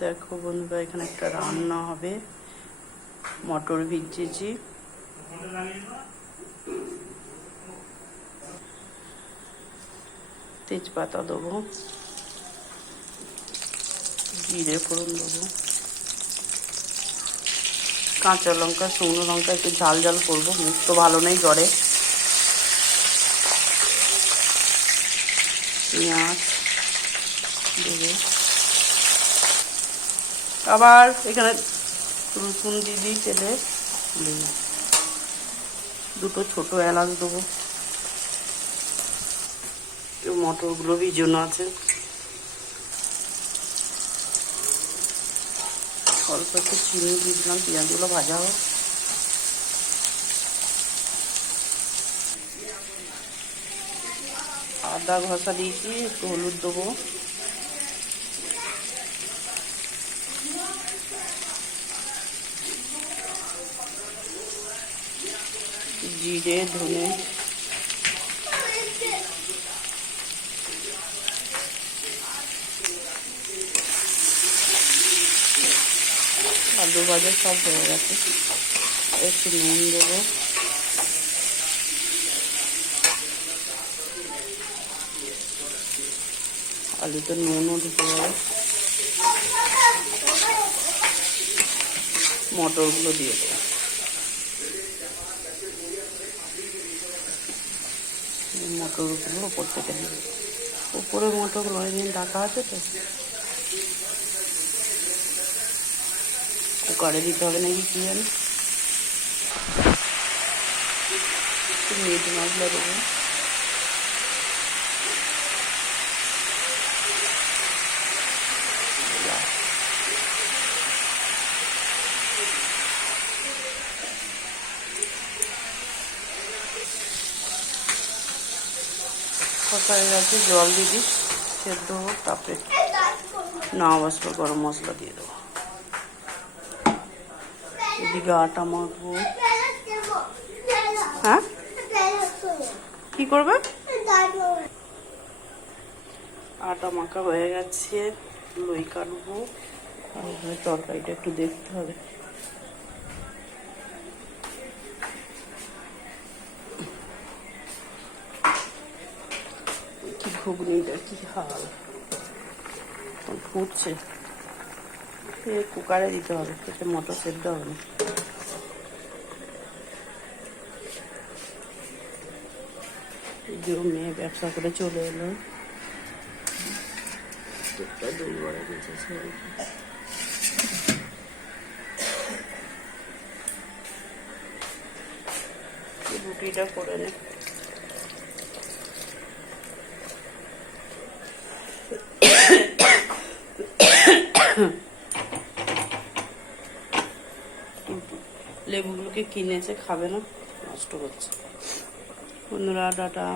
দেখো বন্ধুরা, এখানে একটা রান্না হবে। মটর ভিজিয়েছি। তেজপাতা দেবো। জিরে ফোড়ন দেবো। কাঁচা লঙ্কা, শুকনো লঙ্কা, একটু ঝাল ঝাল করব। মুখ তো ভালো নেই জ্বরে। পেঁয়াজ দেবো। আবার এখানে রসুন দিয়ে দিই তেলে দুটো ছোট এলাচ দেবো। মটরগুলো ভিজানো আছে। অল্প একটু চিনি দিয়ে দিলাম, পেঁয়াজগুলো ভাজা হোক। আদা ঘষা দিয়েছি, একটু হলুদ দেবো। জিরে ধনে আলু ভাজা সব হয়ে গেছে। একটু নুন দেবো। আলুতে নুনও দিতে হবে। মটরগুলো দিয়ে দেবো। মটরগুলো ওপর থেকে দেবো। উপরে মটরগুলো অনেকদিন ঢাকা আছে তো। কুকারে দিতে হবে নাকি কি জানি? মিট মশলা দেবো। কষায় গেছে জল দিয়ে দিস সেদ্ধ হোক, তারপরে না বসলে গরম মশলা দিয়ে দেবো। এদিকে আটা মাখবো। হ্যাঁ? কি করবে? আটা মাখা হয়ে গেছে, লই কাটবো। তরকারিটা একটু দেখতে হবে কি ঘুগনিটা কি হাল ফুটছে এ কুকারে দিতে হবে এতে মটর সেদ্ধ হবে না মেয়ে ব্যবসা করে চলে এলো দই বড়া দিয়েছে রুটিটা করে লেবুগুলোকে কিনেছে খাবে না নষ্ট হচ্ছে। বন্ধুরা টাটা।